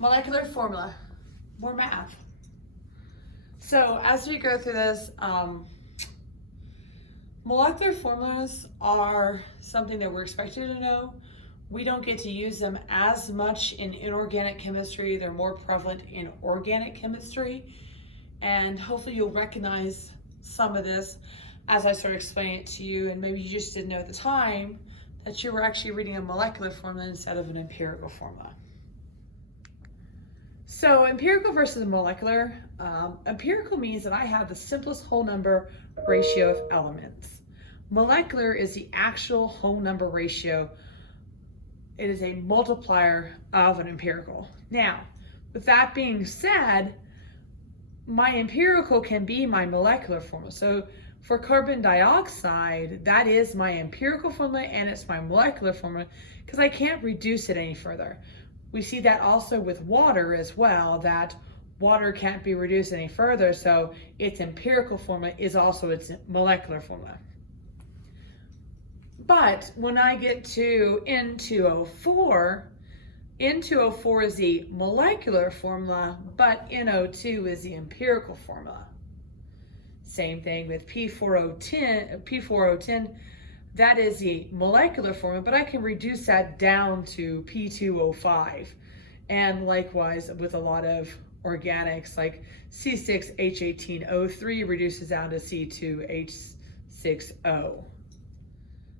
Molecular formula, more math. So as we go through this, molecular formulas are something that we're expected to know. We don't get to use them as much in inorganic chemistry. They're more prevalent in organic chemistry. And hopefully you'll recognize some of this as I start explaining it to you. And maybe you just didn't know at the time that you were actually reading a molecular formula instead of an empirical formula. So empirical versus molecular. Empirical means that I have the simplest whole number ratio of elements. Molecular is the actual whole number ratio. It is a multiplier of an empirical. Now, with that being said, my empirical can be my molecular formula. So for carbon dioxide, that is my empirical formula and it's my molecular formula because I can't reduce it any further. We see that also with water as well, that water can't be reduced any further, so its empirical formula is also its molecular formula. But when I get to N2O4, N2O4 is the molecular formula, but NO2 is the empirical formula. Same thing with P4O10, that is the molecular formula, but I can reduce that down to P2O5. And likewise with a lot of organics like C6H18O3 reduces down to C2H6O.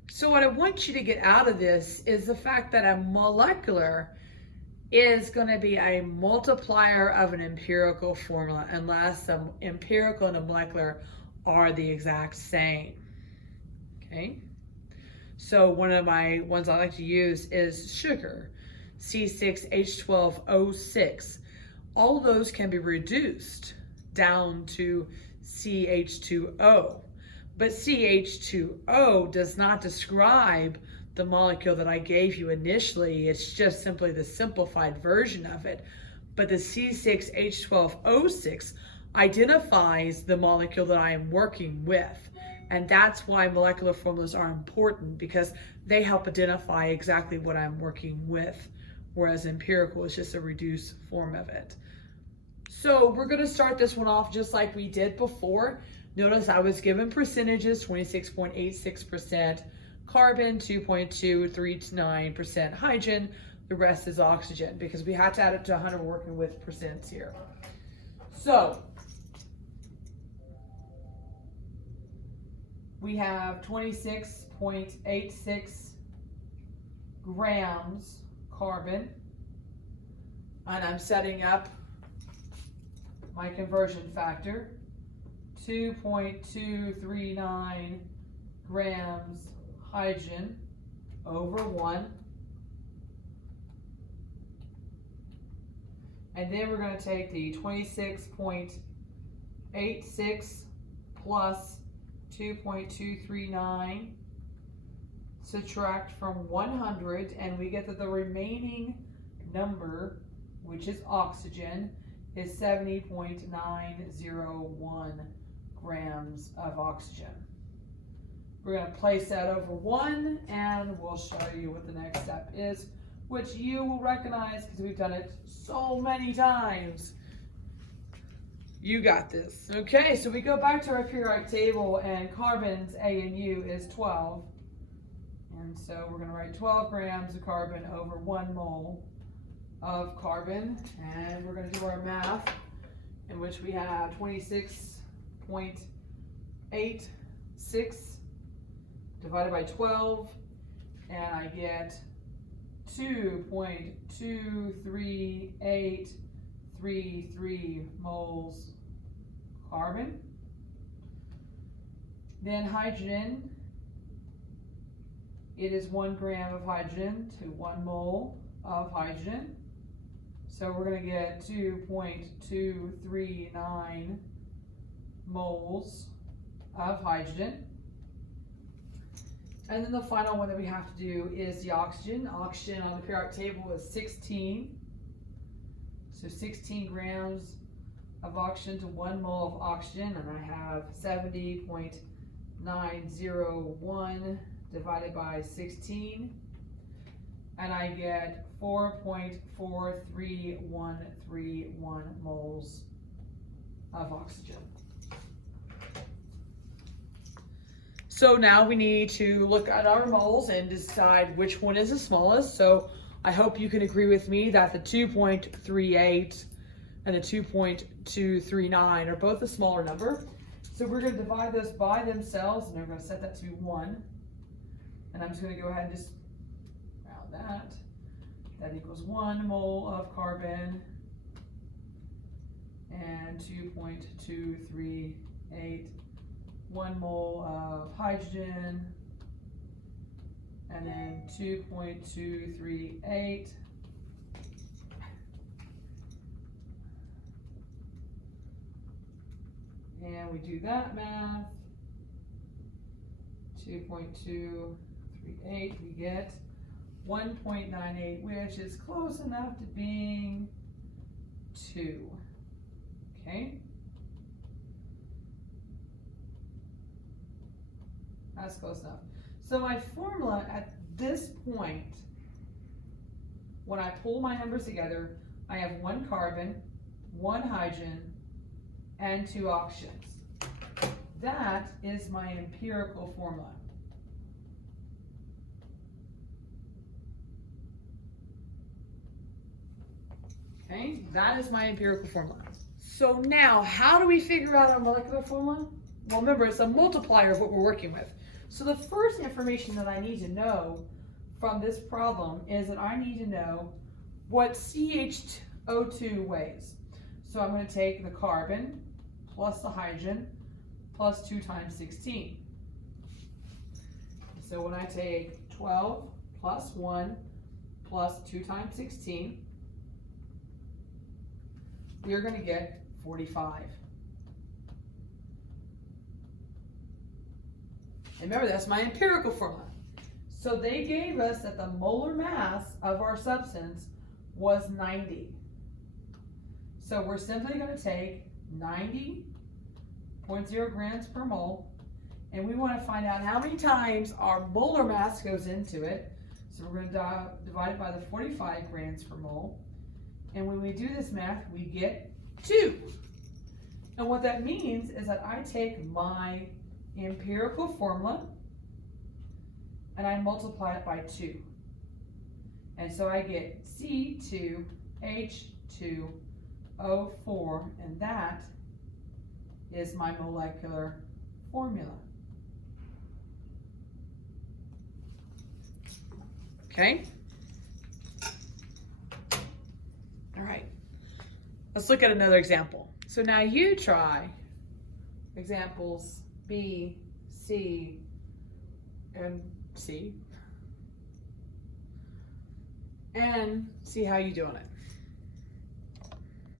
So what I want you to get out of this is the fact that a molecular is going to be a multiplier of an empirical formula unless the empirical and the molecular are the exact same. Okay, so one of my ones I like to use is sugar, C6H12O6. All those can be reduced down to CH2O, but CH2O does not describe the molecule that I gave you initially. It's just simply the simplified version of it. But the C6H12O6 identifies the molecule that I am working with. And that's why molecular formulas are important, because they help identify exactly what I'm working with, whereas empirical is just a reduced form of it. So we're going to start this one off just like we did before. Notice I was given percentages, 26.86%, carbon, 2.239%, hydrogen, the rest is oxygen, because we had to add it to 100, we're working with percents here. So we have 26.86 grams carbon, and I'm setting up my conversion factor, 2.239 grams hydrogen over 1. And then we're going to take the 26.86 plus 2.239, subtract from 100, and we get that the remaining number, which is oxygen, is 70.901 grams of oxygen. We're going to place that over 1, and we'll show you what the next step is, which you will recognize because we've done it so many times. You got this. Okay, so we go back to our periodic table, and carbon's A and U is 12. And so we're going to write 12 grams of carbon over 1 mole of carbon. And we're going to do our math, in which we have 26.86 divided by 12. And I get 2.23833 moles carbon. Then hydrogen, it is 1 gram of hydrogen to 1 mole of hydrogen. So we're going to get 2.239 moles of hydrogen. And then the final one that we have to do is the oxygen. Oxygen on the periodic table is 16. So 16 grams of oxygen to 1 mole of oxygen, and I have 70.901 divided by 16. and I get 4.43131 moles of oxygen. So now we need to look at our moles and decide which one is the smallest. So I hope you can agree with me that the 2.38 and the 2.239 are both a smaller number. So we're going to divide those by themselves, and I'm going to set that to 1. And I'm just going to go ahead and just round that. That equals 1 mole of carbon and 2.238, 1 mole of hydrogen, and then 2.238. And we do that math. 2.238, we get 1.98, which is close enough to being 2. Okay? That's close enough. So my formula at this point, when I pull my numbers together, I have 1 carbon, 1 hydrogen, and 2 oxygens. That is my empirical formula. Okay, that is my empirical formula. So now, how do we figure out our molecular formula? Well, remember, it's a multiplier of what we're working with. So the first information that I need to know from this problem is that I need to know what CH02 weighs. So I'm going to take the carbon plus the hydrogen plus 2 times 16. So when I take 12 plus 1 plus 2 times 16, we are going to get 45. And remember, that's my empirical formula. So they gave us that the molar mass of our substance was 90. So we're simply going to take 90.0 grams per mole, and we want to find out how many times our molar mass goes into it. So we're going to divide it by the 45 grams per mole. And when we do this math, we get 2. And what that means is that I take my empirical formula and I multiply it by 2. And so I get C2H2O4, and that is my molecular formula. Okay? All right. Let's look at another example. So now you try examples B, C, and C, and see how you're doing it.